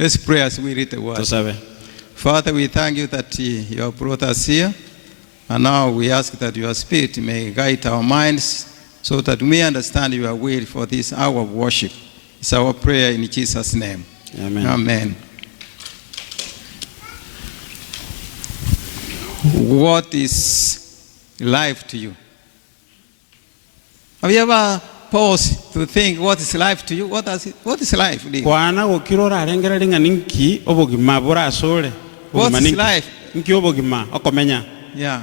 Let's pray as we read the word. Father, we thank you that you have brought us here. And now we ask that your Spirit may guide our minds so that we understand your will for this hour of worship. It's our prayer in Jesus' name. Amen. Amen. What is life to you? Have you ever paused to think what is life to you? What is life? What is life? Yeah.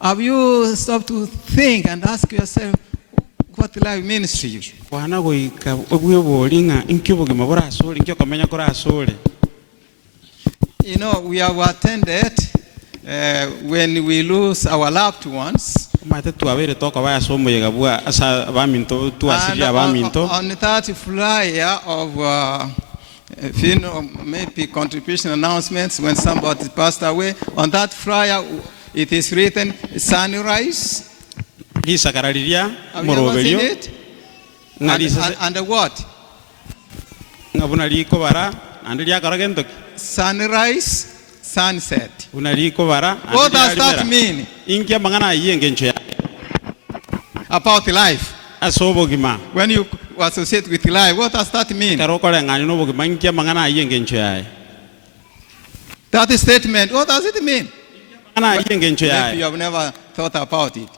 Have you stopped to think and ask yourself what life means to you? You know, we have attended when we lose our loved ones. On that flyer of maybe contribution announcements when somebody passed away, on that flyer it is written sunrise. Have you ever seen it? And what? Sunrise, sunset. What does that mean? About life. When you associate with life, what does that mean? That statement, what does it mean? Maybe you have never thought about it.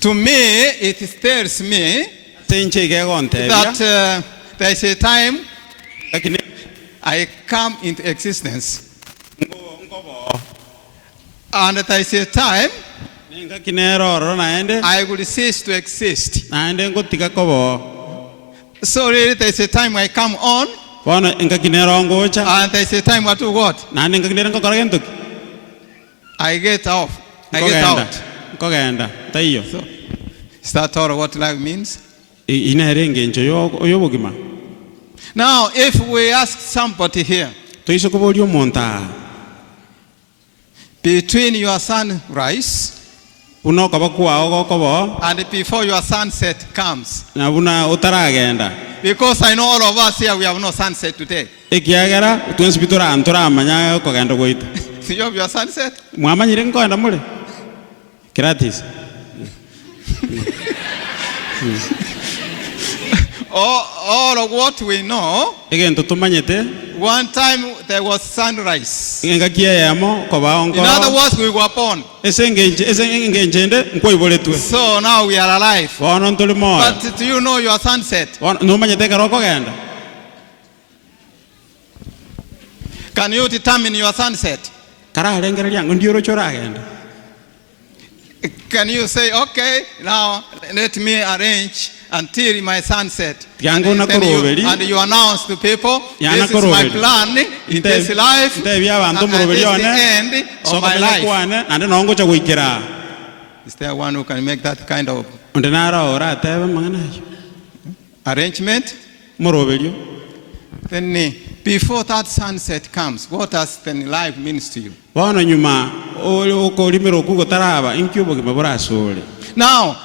To me, it tells me that there is a time I come into existence. And there is a time I will cease to exist. So really there is a time I come on. And there is a time I do what? I get off. I get out. So, is that all what life means? Now, if we ask somebody here, between your sunrise and before your sunset comes, because I know all of us here, we have no sunset today. Do you have your sunset? All of what we know, one time there was sunrise. In other words, we were born. So now we are alive. But do you know your sunset? Can you determine your sunset? Can you say, okay, now let me arrange until my sunset, and you announce to people, this is my plan in this life, and this is the end of my life. Is there one who can make that kind of arrangement? Then before that sunset comes, what does then life means to you? Now,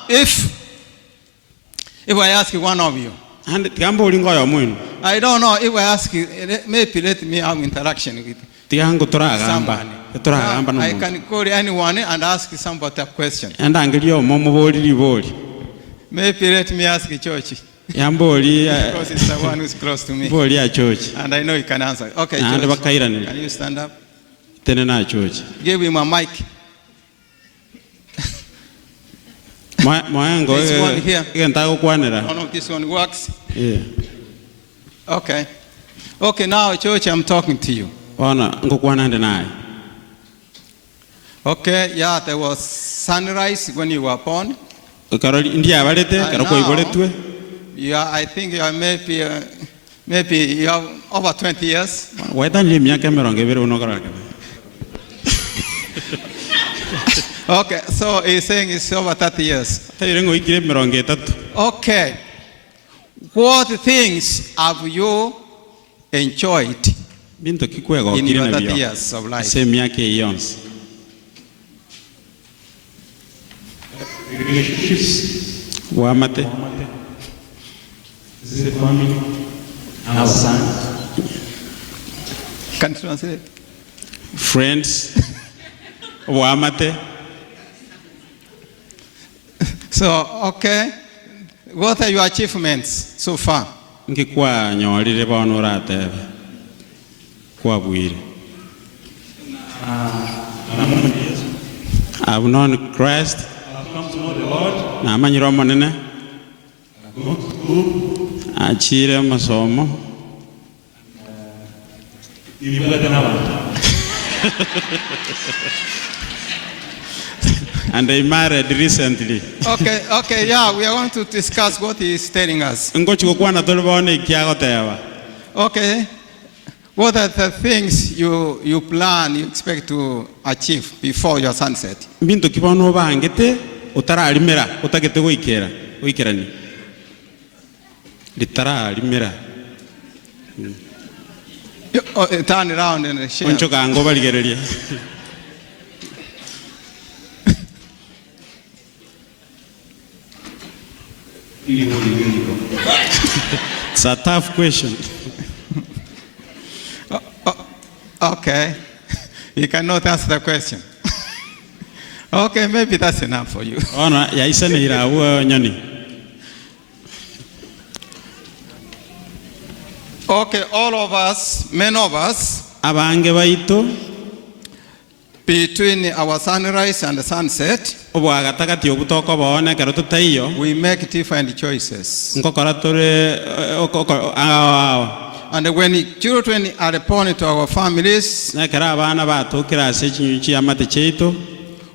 if I ask one of you, I don't know, if I ask you, maybe let me have interaction with somebody. I can call anyone and ask somebody a question. Maybe let me ask church. Because it's the one who's close to me. And I know you can answer. Okay, George, can you stand up? Give him a mic. This one here. This one works. Yeah. Okay. Okay, now, church, I'm talking to you. Okay, yeah, there was sunrise when you were born. Yeah, I think you are maybe you have over 20 years. Okay, so he's saying it's over 30 years. Okay. What things have you enjoyed in your 30 years of life? Relationships. Is it family? our son. Can you translate? Friends, Wamate. So, okay. What are your achievements so far? Ngikwa nyolire bonorate. Kwa bwire. I've known Christ. I've come to know the Lord. Na amanyiro manene. I've gone to school. Achire masomo. You better know. And I married recently. Okay, yeah, we are going to discuss what he is telling us. Ngochukwana tolbone kiagotewa. Okay. What are the things you plan, you expect to achieve before your sunset? Bintu kibono bangete utara limera utagete goikerani. Litara limera. Turn around and share. Onchoka ngo baligereria. It's a tough question. Okay. You cannot answer the question. Okay, maybe that's enough for you. Ona ya isane irawo nyoni. Okay, all of us, many of us, Abange baito between our sunrise and the sunset, obwagatagati obutoko baone karoto tayo. we make different choices. Ngokora tore And when children are born to our families, nakara abana batokira ase chinyuchi amate cheito.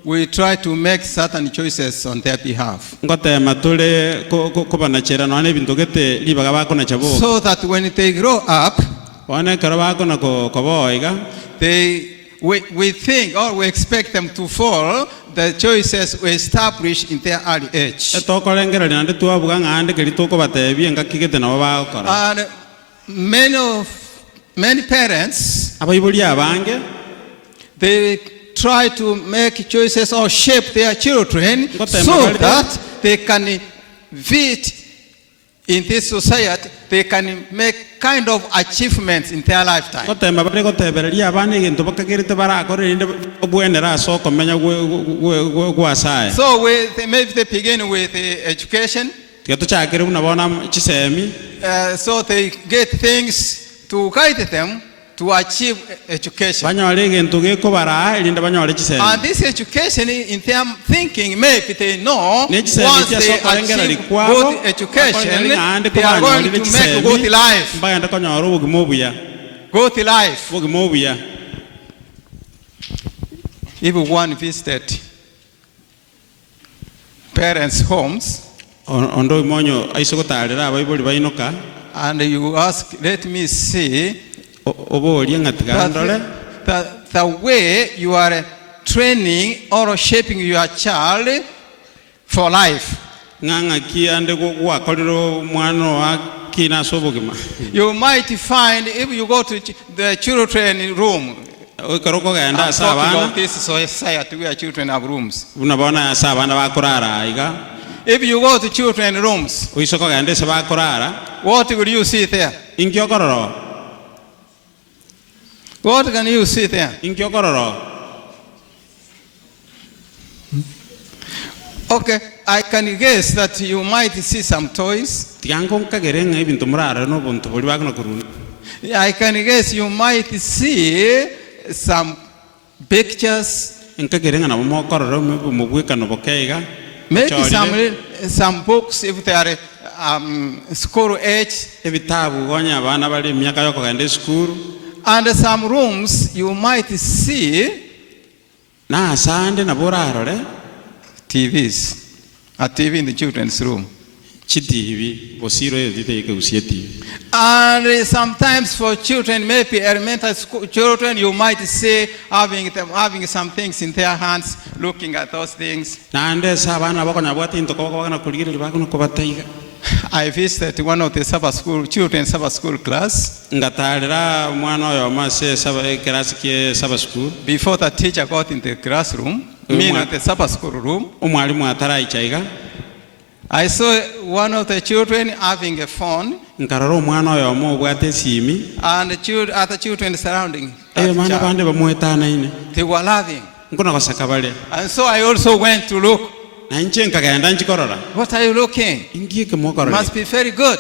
we try to make certain choices on their behalf. Ngotema tore kobanachera none bintogete libaga bako na chabo. So that when they grow up, One karabako na koboiga. we think or we expect them to follow the choices we established in their early age. Tokolengera nande tuabuga ngande kelitoko batebi ngakigete na babakora. And many parents, Abayibuli abange they try to make choices or shape their children so that they can fit in this society, they can make kind of achievements in their lifetime. Kotemba bale kotebereria abane gento bakagirite barakore inde obwenera so komenya gwasaye. So maybe they begin with education. Geto chakere unabona chisemi. So they get things to guide them to achieve education. Banyole gento geko bara ilinde banyole chisemi. And this education, in their thinking, maybe they know once they achieve good education, they are going to make a good life. Good life. If one visited parents' homes, and you ask, let me see the way you are training or shaping your child for life. You might find, if you go to the children's room, I'm talking about this society where children have rooms. If you go to children's rooms, what will you see there? What can you see there? Okay, I can guess that you might see some toys. I can guess you might see some pictures. Maybe some books if they are school age. And some rooms you might see TVs. A TV in the children's room. And sometimes for children, maybe elementary school children, you might see having some things in their hands, looking at those things. I visited one of the children's Sabbath school class. Before the teacher got in the classroom, meaning the Sabbath school room, I saw one of the children having a phone nkarora omwana oyo omo obwate esimi and the other children surrounding eyo that bana child. bande bamwetanaine They were laughing. nkona koseka bale And so I also went to look. nanje nkagenda nchikorora What are you looking? ingieke mokorora Must be very good.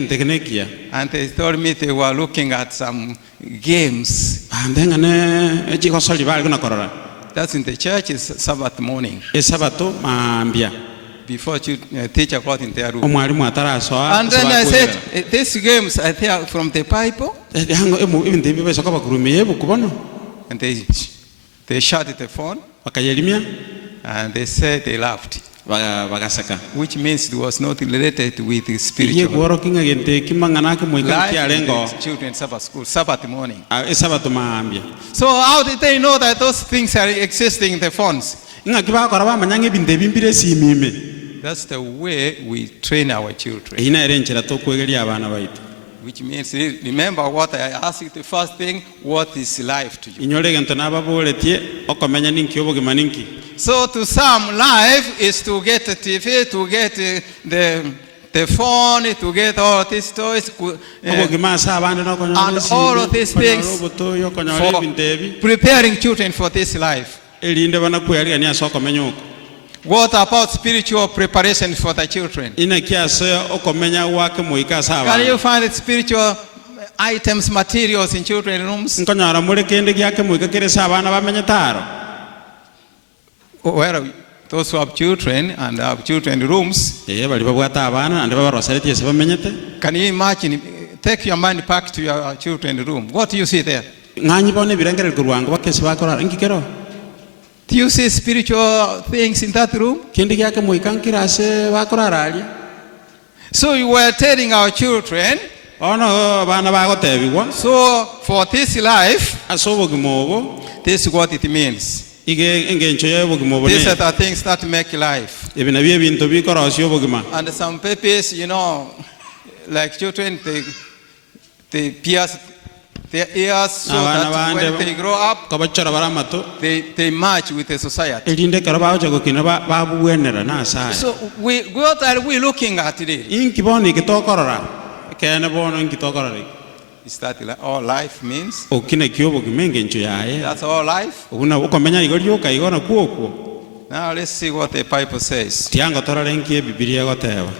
ntegenekia And they told me they were looking at some games. bande ngane echikosoli bali kuna korora That's in the church. It's Sabbath morning. esabato mambia Before teacher got in their room. omwalimu atarasoa And then I said, these games are there from the Bible. hango ebintu ebi besoka bakurumiye bukubono And they shut the phone bakayelimia and they said they laughed, bagaseka which means it was not related with the iye spiritual kuoro kinga gente kimangana ke moika life kia in lengo the children's Sabbath school, Sabbath morning. esabato mambia So how did they know that those things are existing in the phones? inga kiba kora bamanyanga ebintu ebimbire simime That's the way we train our children. ina erenchera tokwegeria abana baitu Which means, remember what I asked the first thing, what is life to you? inyore gento nababoletie okomenya ninki obogima ninki So to some, life is to get a TV, to get the phone, to get all these toys, obogima asa abande nokonyora and all of these things obotoyo konyora for ebintu ebi preparing children for this life. elinde bana kweria ni aso okomenya uko What about spiritual preparation for the children? ina kiase okomenya wake moika asa Can abana you find spiritual items, materials in children's rooms? nkonyora muri kende gyake moika keresa abana bamenye taro Where those who have children and have children rooms, bali babwata abana ande babarosareti ese bamenyete can you imagine, take your mind back to your children's room. What do you see there? nganyi bone birengere kurwango bakese bakora ngikero Do you see spiritual things in that room? kende gyake moika nkirase bakora rali So you were telling our children, ono bana bagotebiwa so for this life, asobo gimobo this is what it means. ige engencho yebo gimobo These are ne the things that make life. ebina bye bintu bikora osyo bogima And some babies, like children, they pierce their ears so that when they grow up, kabachora baramato they match with the society. elinde karabao jago kina babuwenera na sai So what are we looking at really? inkiboni kitokorora kene bono inkitokorora Is that all life means? okine kyobo gimengencho yaye That's all life? una ukomenya igoryoka igona kuokwo Now let's see what the Bible says. tiango torarenkie bibilia goteba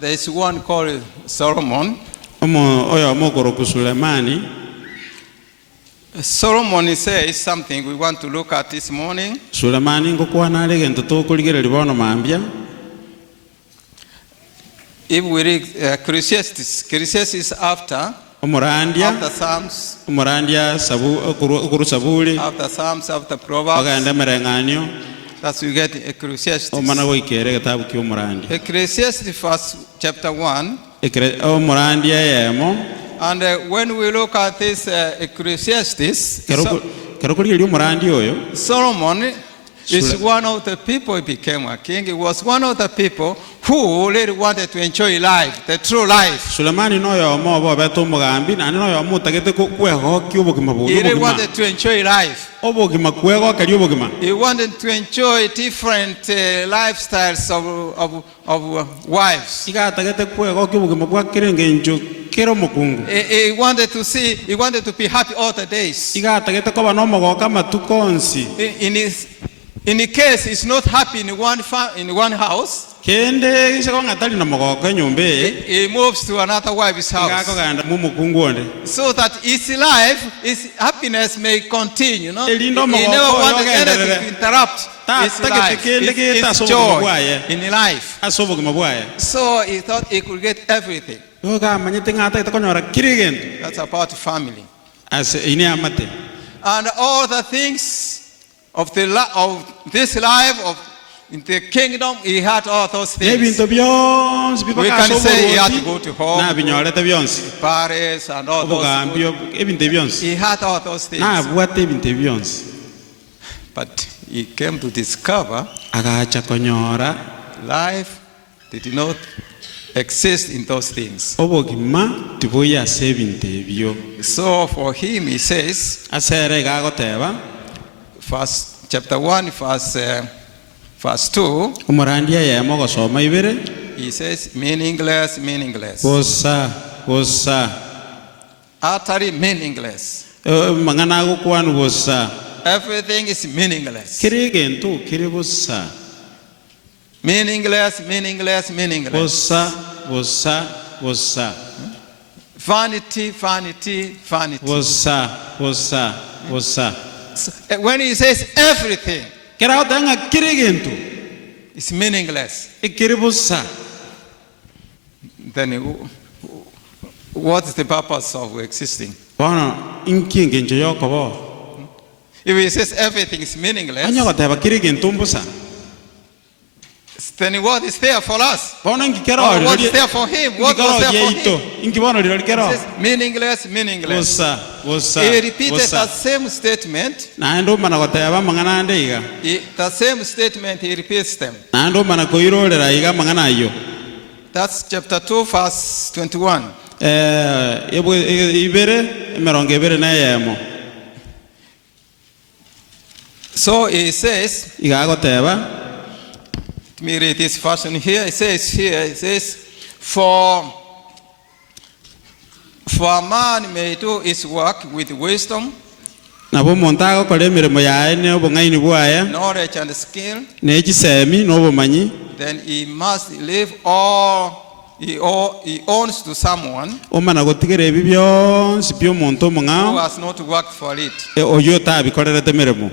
There is one called Solomon. oyo mogoro kusulemani Solomon says something we want to look at this morning. sulemani ngokwana legento tokuligereri bono mambia If we read Ecclesiastes after Psalms, omurandia sabu okuru sabuli after Psalms, after Proverbs, ogenda merenganyo that's you get Ecclesiastes. omana goikere gatabu ky'omurandia Ecclesiastes chapter 1. omurandia yemo And when we look at this Ecclesiastes, kero kuri omurandia oyo Solomon is one of the people who became a king. He was one of the people who really wanted to enjoy life, the true life. sulemani noyo omo bo beto omugambi nani noyo omutagete kweho ky'obogima He really bw'obogima wanted to enjoy life. obogima kwego kali obogima He wanted to enjoy different lifestyles of wives. igatagete kwego ky'obogima bwakerengenjo kero mukungu He wanted to be happy all the days. igatagete koba nomogoka matukonsi In case he's not happy in one house, kende iseko ngatali na mogoka enyumbe he moves to another wife's house, ngakoganda mu mukungu onde so that his life, his happiness may continue. He Elindo never mogoko wanted yogenderere. anything to interrupt his life, his joy in life. asobogima bwaye So he thought he could get everything. yoga manyete ngata konyora kirigendo That's about family. as ine amate And all the things of this life, in the kingdom, he had all those things. ebintu byonsi We can say he had to go to home, na binyorete byonsi Paris, and all those. obugambio ebintu byonsi He had all those things. na bwate ebintu byonsi But he came to discover agacha konyora life did not exist in those things. obogima tibuya se ebintu ebyo So for him, he says, asere gagoteba chapter 1, verse 2, umurandia yemo gosoma ibere He says, meaningless, meaningless. Bosa. Utterly meaningless. Mangana go kwan bosa. Everything is meaningless. Kiri gentu kiri bosa. Meaningless, meaningless, meaningless. Bosa. Vanity, vanity, vanity. Bosa. So, when he says everything, Kira danga kiri gentu. it's meaningless. Kiri bosa. Then what is the purpose of existing? Bono inki genjo yoko bo. If he says everything is meaningless, Anya ko teba kiri gentu bosa. then what is there for us? Bono inki kero. Or what is there for him? What was there for him? Inki bono liro kero. He says meaningless, meaningless. Bosa. He repeated that same statement. Na ndo mana ko teba mangana ndeiga. The same statement, he repeats them. Na ndo mana ko irolera iga mangana yo. That's chapter 2, verse 21. Ibere meronge ibere na yemo. So he says, Iga ko teba. let me read this version here. It says, for a man may do his work with wisdom, Na bo montago ko le miremo ya ne bo ngai ni buaya. knowledge, and skill. Ne chisemi no bo manyi. Then he must leave all he owns to someone O mana go tigere bibyo sipyo monto who monga. has not worked for it. O yo ta bi korere te miremo.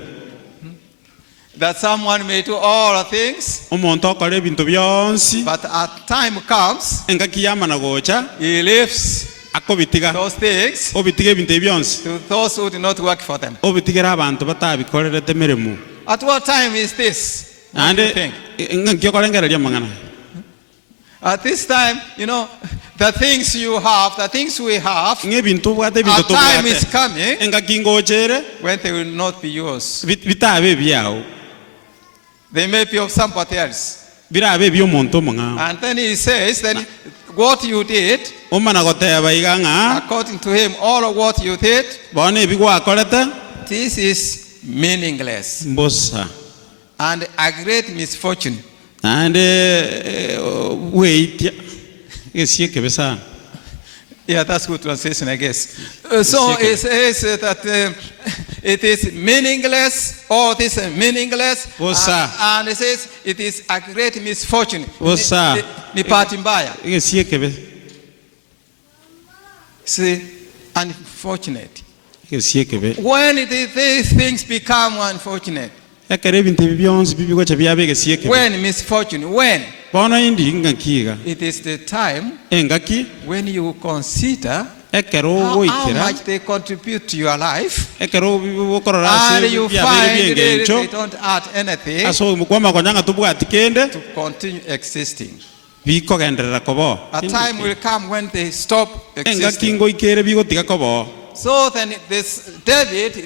That someone may do all things, O monto ko le binto byonsi. but at time comes, Enga kiyama na gocha. he leaves Ako bitiga. those things O bitige binte byonsi. to those who do not work for them. O bitigera abantu bata bi korere te miremo. At what time is this? What do you think? Enga kyo korengera lya mangana. At this time, the things you have, the things we have, Nge bintu bwate binto a to time is bwate. coming Enga kingo chere. when they will not be yours. Bitabe byao. They may be of somebody else. Birabe byo monto monga. And then he says, then what you did, O mana go teba iga nga. according to him, all of what you did, Bone bi kwa korete. this is meaningless Bosa. and a great misfortune. And wait. Yes, ye kebesa. Yeah, that's good translation, I guess. So it says that it is meaningless, all this is meaningless, Bosa. and it says it is a great misfortune. Bosa. Ni bahati mbaya. Yes, ye kebe. See, unfortunate. Yes, ye kebe. When these things become unfortunate, Ekere binte byonsi bibi ko chabya bege sie kebe. when misfortune, when Bono indi nga kiga. it is the time Engaki when you consider ekero how woikira. much they contribute to your life, Ekero bibi korora and se you bya find bege they ngencho. don't add anything Aso mukwama konyanga tubwati kende. to continue existing. Biko genderera kobo. A time will come when they stop Enga existing. kingo ikere bigo tiga kobo. So then this David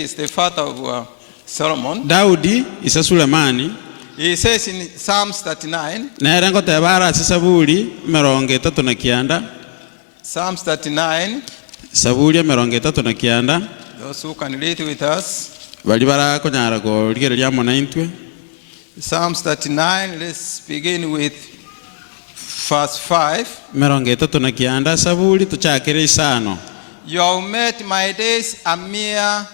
is the father of Solomon. Daudi isa Sulemani. He says in Psalms 39, Na erango tebara sisaburi meronge tatu na kianda. Psalms 39, Saburi meronge tatu na kianda. those who can read with us. Bali bara konyara go ligere lya mona intwe. Psalms 39, let's begin with verse 5. Meronge tatu na kianda saburi tuchakere isano. You have made my days a mere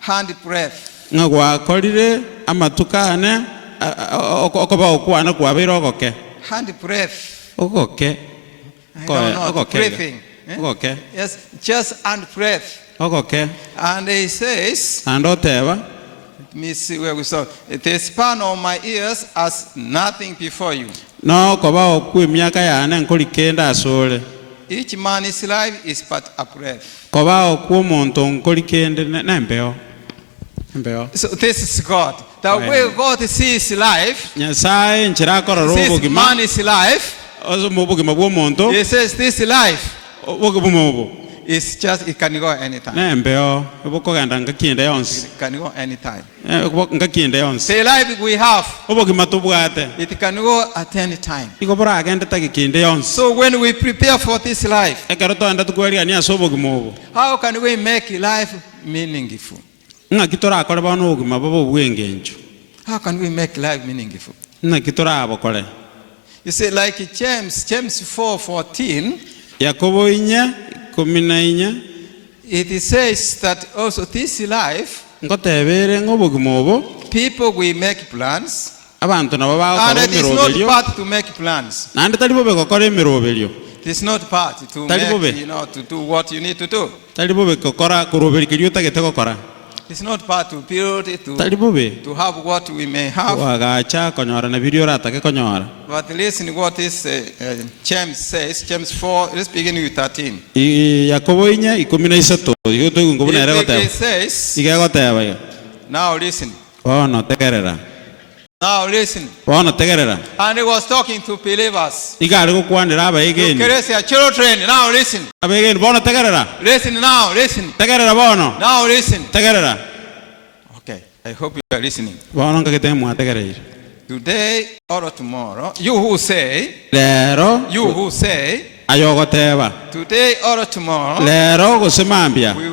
handbreadth. Ngwa kolire amatukane okoba okwana kwabira ogoke. Handbreadth. Ogoke. I don't know, Ogoke. breathing. Ogoke. Yes, just handbreadth. Ogoke. And he says, Ando teba. let me see where we saw. The span of my ears has nothing before you. No koba okwe miaka yane nkolikenda asole. Each man's life is but a breath. Koba okwo monto nkolikende nembeo. Mbeo. So this is God. The way God sees life, Nyasaye nchira kororo sees bogima. man's life, Ozo mobogima bwo monto. he says this life Bogobumobo. is just, it can go anytime. Nembeo. Boko ganda ngakiende yonse. It can go anytime. Ngakiende yonse. The life we have, Obogima tubwate. it can go at any time. Iko bora agenda takikinde yonse. So when we prepare for this life, Ekero to anda tukweria ni asobogimobo. how can we make life meaningful? Nga kitora akore bano ogima babo bwengenjo. How can we make life meaningful? Nga kitora abokore. You see, like James 4:14, Yakobo inya kumina inya it says that also this life, ngotebere ngobugimobo people will make plans, abantu nabo and bakora it is not emirobelyo part to make plans. nandi tali bobe gukora emirobelyo It is not part to Tali bobe. make, to do what you need to do. tali bobe gukora kuroberikiryo tagete gukora It's not part to build it, tali bobe to have what we may have. wagacha konyora na bidio ratake konyora But listen what this James says, James 4, let's begin with 13. Yakobo inya 13 yuto ngobuna era It goteba says, igagoteba now listen. bono tegerera Now listen. bono tegerera And he was talking to believers. igari gukwanira abaigeni Keresia children, now listen. abaigeni bono tegerera Listen now, listen. tegerera bono Now listen. tegerera Okay, I hope you are listening. bono ngagete mwategereire Today or tomorrow, you who say, ayogoteba today or tomorrow, lero gusimambia we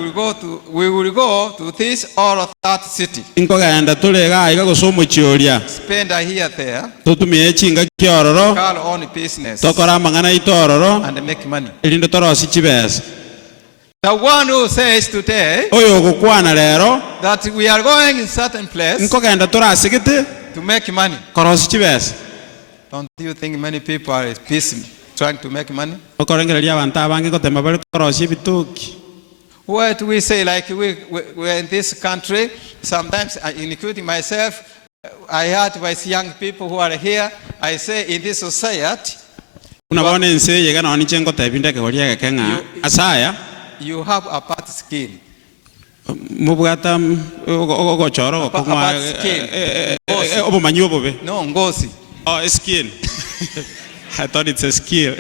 will go to this or that city. inkogenda tulega iga gusumu chioria Spend a year there, tutumie chinga kiororo call on business, tokora mangana itororo and make money. ilinde torosi chibesa The one who says today oyo gukwana lero that we are going in certain place inkogenda turasigite to make money. korosi chibesa Don't you think many people are busy trying to make money? okorengereria abantu abange gotema bari korosi bituki Why do we say, like we're in this country, sometimes including myself, I advise young people who are here, I say in this society, unabona ense yega na oniche ngotebinde ke horia kenga asaya you have a bad skin. mubwata ogochoro About skin. obumanyi obobe No, ngozi. oh skin I thought it's a skill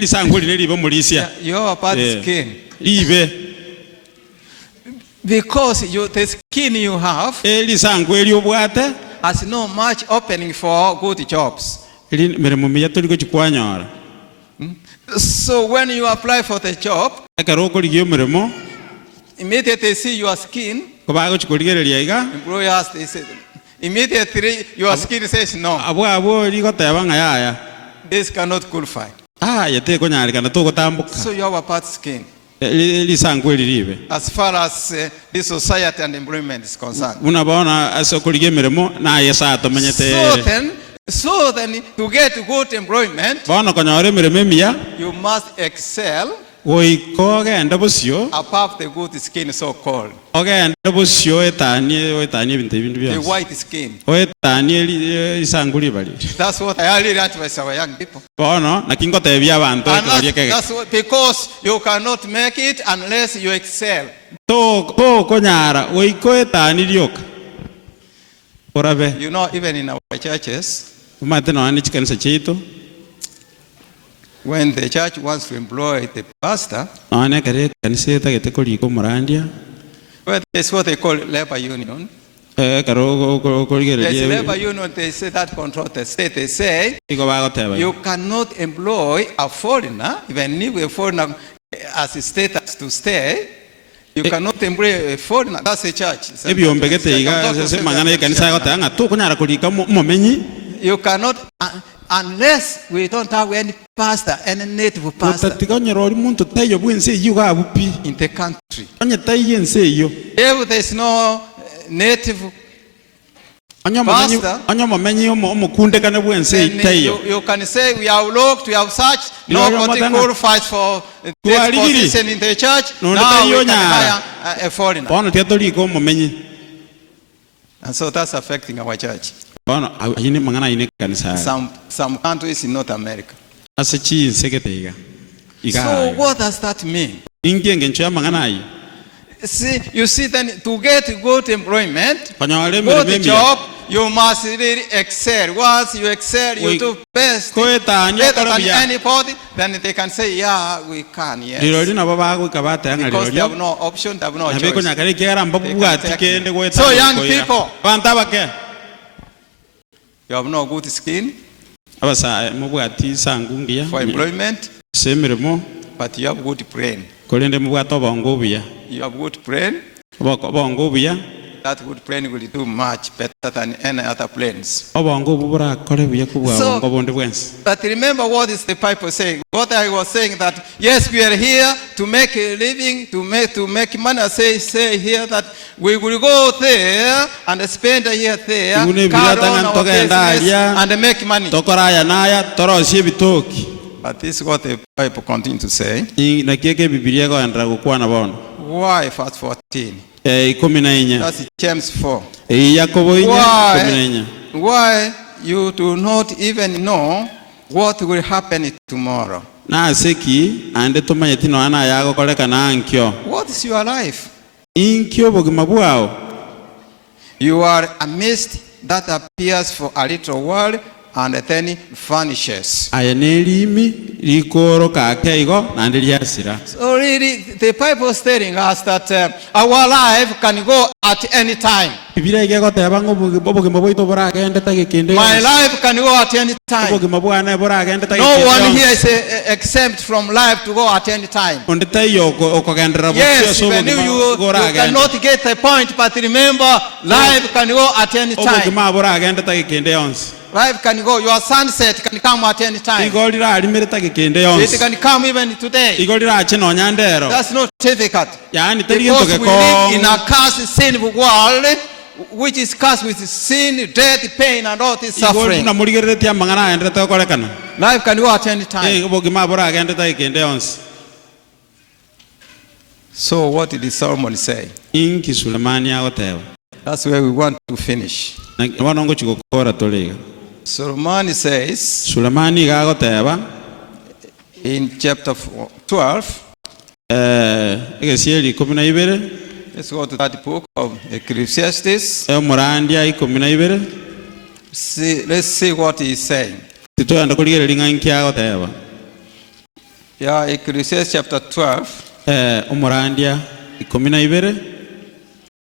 lisanguli nelibo mulisia You have a bad skin. libe Because the skin you have lisangu eliobwate has no much opening for good jobs. eli mirimo miya toliko chikwanyora So when you apply for the job, akaro koligio mirimo immediately see your skin, kobago chikoligereria iga employers, they say, immediately your skin says no, abo ligoteba ngayaya this cannot qualify. yete konyarikana tugotambuka So you have a bad skin lisangu elilibe as far as the society and employment is concerned. unabona asokoligie mirimo na yesa tomenyete So then to get good employment, bono konyore mirimo miya you must excel goiko genda busio above the good skin, so called ogenda busio etanie ebintu the ebintu byose white skin. etanie lisangu libali That's what I really advise our young people. bono nakingotebia abantu And ekoriekege that's what, because you cannot make it unless you excel. to konyara goiko etani lioka orabe You know, even in our churches, umate no ani chikanisa cheito when the church wants to employ the pastor, ane kare kanisa tagete koliko murandia well, that's what they call labor union. karo There's koligereria labor union, they say that control the state, they say iko bagoteba you cannot employ a foreigner, even if a foreigner as a status to stay, you cannot employ a foreigner. That's a church. ebiombegete iga se mangana kanisa gotanga tu konyara kolika momenyi You cannot, unless we don't have any pastor, any native pastor tatikonyero muntu tayo bwense yuga bupi in the country. onye tayo ense yo If there's no native pastor, onye momenyi omukunde kana bwense then tayo you can say we have looked, we have searched, nobody qualifies for this position in the church. Now we can hire a foreigner. bono tiatoliko momenyi And so that's affecting our church. bono ayine mangana ayine kanisa Some countries in North America. asechi insegete iga So what does that mean? ingenge ncho mangana ayi See, you see, then to get good employment, konyore good mirimo job, you must really excel. Once you excel, you do best, koeta better than anyakara anybody, then they can say, yeah, we can, yes. lirori nabo bago kabata anga Because they have lirori no option, they have no abe choice. konyakare kera mbabu atikende goeta So young people, bantabake you have no good skin abasa mubwati sangungia for employment, semirimo but you have good brain. kolende mubwato bongo buya You have good brain, bongo buya that good plane will do much better than any other planes. obongo bubura kore buye kubwa So- bongo bonde bwensi. But remember what is the Bible saying? What I was saying that yes, we are here to make a living, to make money. I say here that we will go there and spend a year there, Igune carry bilata on ngan our toka enda business alia. and make money. Tokoraya naya torosie bitoki. But this is what the Bible continues to say. Na kieke Biblia ko andra kukuwa na bono. Why verse 14? 14. That's James 4. Yakobo inya Why? 14. Why you do not even know what will happen tomorrow? Na seki ande tumanye tino ana yago koleka na ankyo. What is your life? Inkyo bogima bwao. You are a mist that appears for a little while and then vanishes. Aya nelimi likoro kakeigo na ndiliasira. So really, the Bible is telling us that our life can go at any time. Biblia igeko tebango bogima bwito bora agende tagikinde. My life can go at any time. Bogima bwana bora agende tagikinde. No one here is exempt from life to go at any time. Ondeta yoko okogendera Yes, even if you cannot get the point, but remember, life can go at any time. Bogima bora agende tagikinde yonse. Life can go. Your sunset can come at any time. Igolira alimire tagikinde It yonse. can come even today. Igolira chino nyandero. That's not difficult. Yani teri Because ntoke we live in ko. a cursed, sinful world, which is cursed with sin, death, pain, and all this suffering. Igolira muligerere tia mangana endre to kolekana. Life can go at any time. Bogima bora agende tagikinde yonse. So what did Solomon say? Inki Sulemani agoteba. That's where we want to finish. Na wanongo chikokora tolega. Solomon says Sulemani agoteba. in chapter 12, Egesieli 12. let's go to that book of Ecclesiastes. Morandia 12. Let's see what he's saying. Tito anda kuligerera nganki agoteba. Yeah, Ecclesiastes chapter 12. Morandia 12.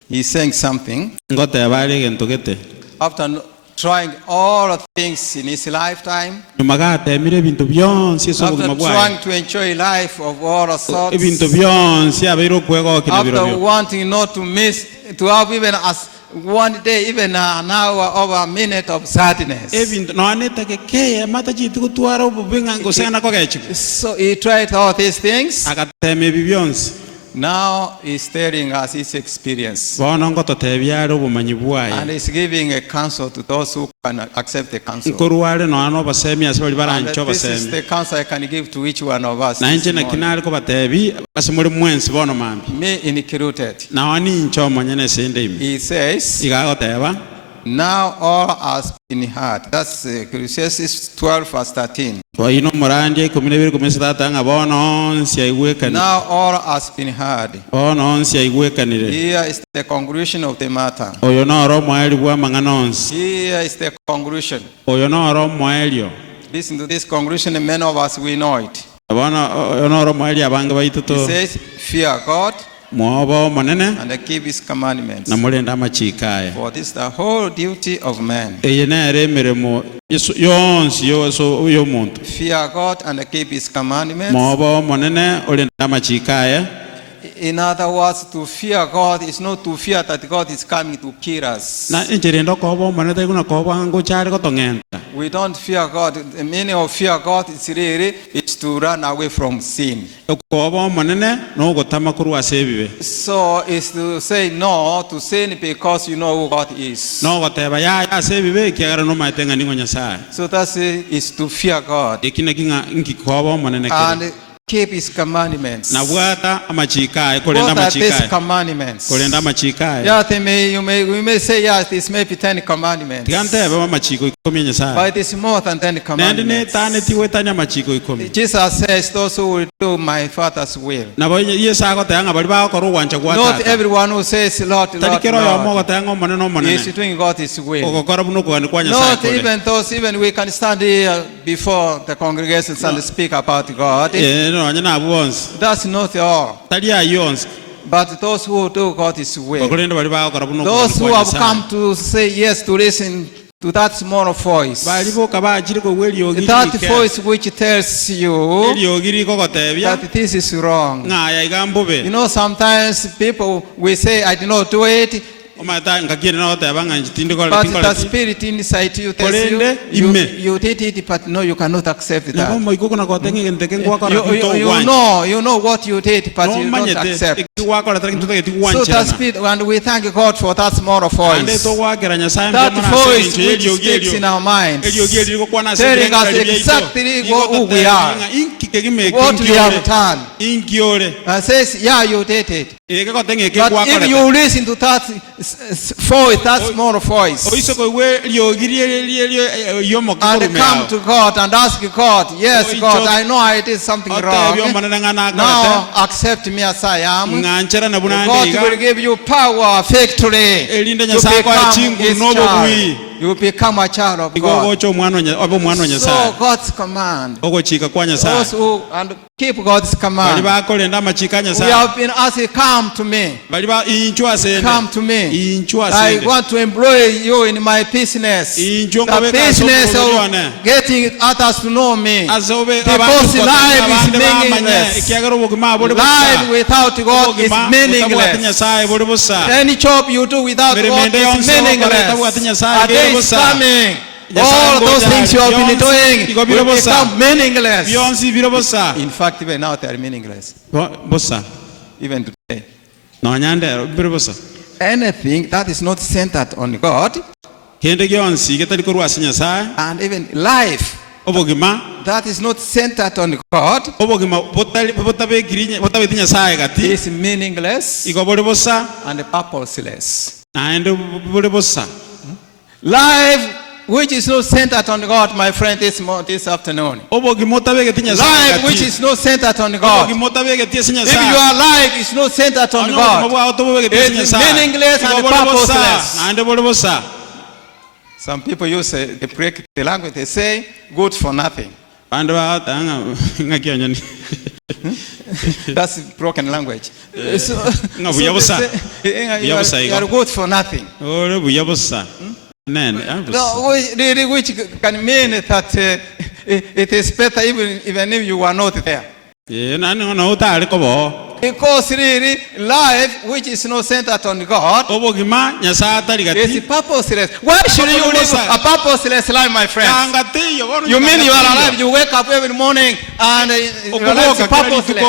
He's saying something. Ngoteba ali gentogete. After trying all the things in his lifetime, Numagate mire bintu byonse so after buguma bwaye. trying to enjoy life of all the sorts, Ebintu byonse abiro kwego kina biro after byo. wanting not to miss, to have even as one day, even an hour or a minute of sadness. Ebintu no aneta ke mata chitu kutwara ubinga ngosana ko gechi. So he tried all these things. Agateme bibyonse. Now he's telling us his experience. Bono ngoto tebyara ubumanyi bwaye. And he's giving a counsel to those who can accept the counsel. Nkoruwale no ano basemi asebali And barancho this is basemi. the counsel I can give to each one of us. Na this nje na morning. kinali ko batebi basemuli mwensi bono mambi. Me included. Na wani ncho monyene sende imi. He says, Igagoteba. now all has been heard. That's Ecclesiastes 12 verse 13. Wa ino morandi 12:13 nga bono onsi aigwekani. Now all has been heard. Bono onsi aigwekanire. Here is the conclusion of the matter. Oyo noro mweli bwa mangana onsi. Here is the conclusion. Oyo noro mwelio. Listen to this conclusion, and many of us we know it. Bono oyo noro mweli abange He baituto. says, fear God Mwobo monene and keep his commandments. na mulenda amachikaya. For this is the whole duty of man. Eye nere emirimo yonsi yoso yo muntu. Fear God and keep his commandments. Mwobo monene ulenda amachikaya. In other words, to fear God is not to fear that God is coming to kill us. Na injirindo kobo monete kuna kobo ango chari ko tongenta. We don't fear God. The meaning of fear God is really is to run away from sin. Kobo monene no gotama kurwa sebibe. So it's to say no to sin because you know who God is. No goteba ya sebibe kiagara no maitenga ningo nyasaye. So that's it, is to fear God Ikine kinga inki kobo monene kire. and keep his commandments. Na bwata amachikaya What kolenda are these amachikaya. commandments? Kolenda amachikaya. Yeah, we may say yes, this may be 10 commandments. Tigante baba machiko ikomi nyasaye. But it's more than 10 Nende ne commandments. tane tiwetanya machiko ikomi. Jesus says, those who will do my Father's will. Na bo yesa ko tanga bali ba ko ruwancha kwa Not tata. everyone who says, Lord, Lord, Talikero yo mo ko Lord, tanga monene monene. is doing God's will. Ko ko rabuno ko ni kwa nyasaye Not kole. even those, even we can stand here before the congregations and speak about God. No nyana abonse. That's not all. Tali ayonse. But those who do God's will. Ko kolenda bali ba ko rabuno ko. Those who have come to say yes to listen to that small voice. Bali bo ka ba jiri ko weli ogiri. That voice which tells you Weli ogiri ko kotebya. that this is wrong. Nga ya igambobe. You know, sometimes people will say, I did not do it. omata ngakire na ote abanga njitinde but the spirit inside you tells you did it, but no, you cannot accept that. You know what you did, but you don't accept. So that spirit, and we thank God for that small voice. That voice which speaks in our minds, telling us exactly who we are, what we have done, and says, yeah, you did it. But if you listen to that voice, that small voice, and come to God and ask God, yes, God, I know I did something wrong. Now accept me as I am. God will give you power, victory, to become His child. You become a child of God. So God's command, those who and keep God's command, we have been asked, come to me. Come to me. I want to employ you in my business. The business of getting others to know me. Because life is meaningless. Life without God is meaningless. Any job you do without God is meaningless. A day is coming. All those things you have been doing will become meaningless. In fact, even now they are meaningless. Even today. Anything that is not centered on God, and even life that is not centered on God, is meaningless and purposeless. Life which is not centered on God, my friend, this afternoon. Life which is not centered on God. If your life is not centered on God, it is meaningless and purposeless. Some people use they break the language, they say, good for nothing. That's broken language. So you are good for nothing. No, which can mean that it is better even if you are not there. Because really, life which is not centered on God is purposeless. Why should you live a purposeless life, my friend? You mean you are alive, you wake up every morning and your life is purposeless.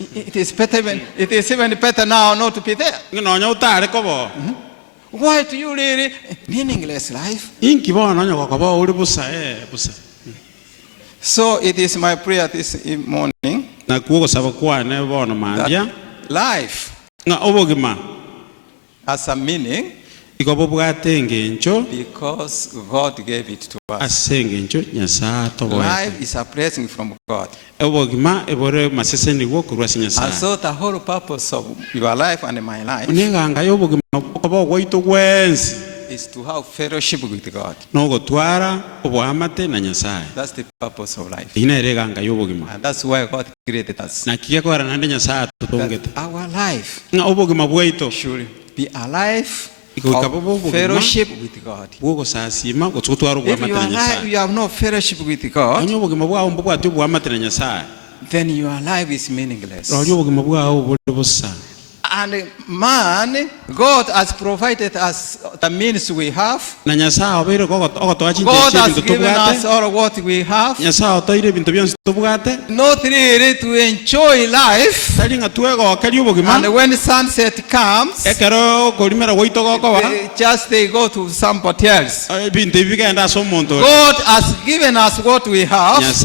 It is even better now not to be there. Why do you really meaningless life? So it is my prayer this morning that life has a meaning because God gave it to us. Life is a blessing from God. And so the whole purpose of your life and my life is to have fellowship with God. That's the purpose of life. And that's why God created us. That our life should be alive of fellowship with God. If your life you have no fellowship with God, then your life is meaningless. And man, God has provided us the means we have. God has given us all what we have. Not really to enjoy life. And when sunset comes, they go to somebody else. God has given us what we have. Has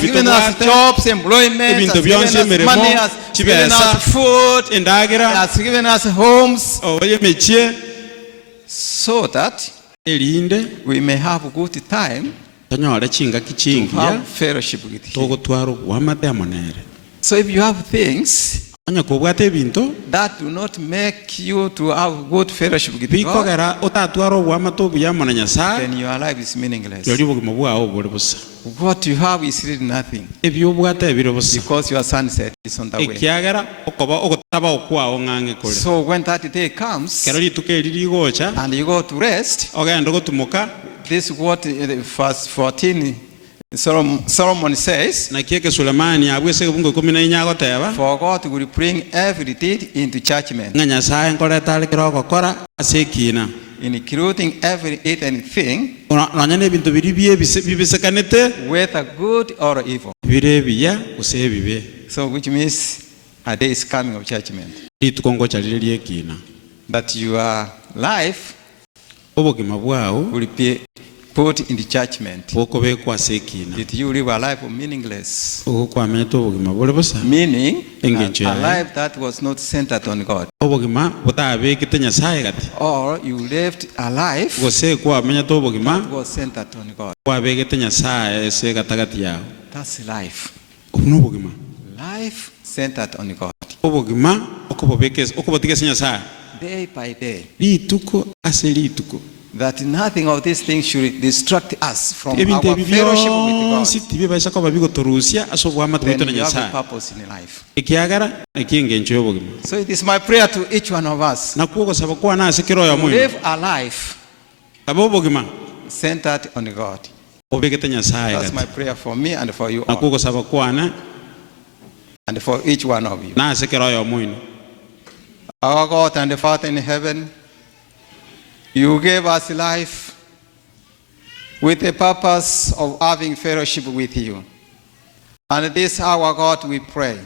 given us jobs, employment, has given us money, has given us food, has given us homes, so that we may have a good time to have fellowship with Him. So if you have things that do not make you to have good fellowship with God, then your life is meaningless. What you have is really nothing, because your sunset is on the way. So when that day comes and you go to rest, this is what verse 14 Solomon says, na kieke Sulemani abwese bungo 14 agoteba for God will bring every deed into judgment, nga Nyasaye nkoreta ari kiroko kora ase ekina including every hidden thing, nanya nebintu biri bibisekanete whether good or evil. bire biya use bibe So which means a day is coming of judgment, litukongo chalire lyekina that your life obogima bwao will be put in the judgment. bokobekwa ase ekina Did you live a life of meaningless? okwamenya obogima bole busa Meaning Engage a yawe. life that was not centered on God. obogima butabekete Nyasaye gati Or you lived a life gose kwamenya obogima that was centered on God. kwabegete Nyasaye ase gatagati yao That's life. obuno obogima Life centered on God. obogima okobotigese Nyasaye Day by day. lituko ase lituko That nothing of these things should distract us from ebintu our fellowship with byonsi God. tibibaisa ko babigutorusia ase obwamatu Then bwito na you have a Nyasaye purpose in life. ekiagara ekingencho y'obogima So it is my prayer to each one of us. nakuo gosaba kwana ase kiroho ya moyo Live a life kaba obogima centered on God. obegete Nyasaye That's my gati prayer for me and for you nakuo all. gosaba kwana And for each one of you. na ase kiroho ya moyo Our God and the Father in heaven, you gave us life with the purpose of having fellowship with you. And this our God we pray.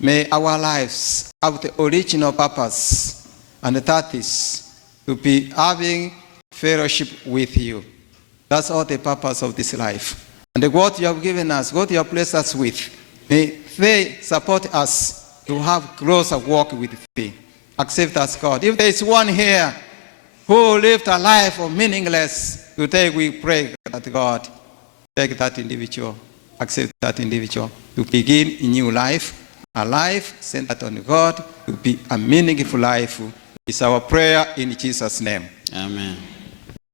May our lives have the original purpose, and that is to be having fellowship with you. That's all the purpose of this life. And what you have given us, what you have blessed us with, may they support us to have closer walk with thee. Accept us, God. If there is one here who lived a life of meaningless, today we pray that God take that individual, accept that individual to begin a new life, a life centered on God, to be a meaningful life. Is our prayer in Jesus' name. amen.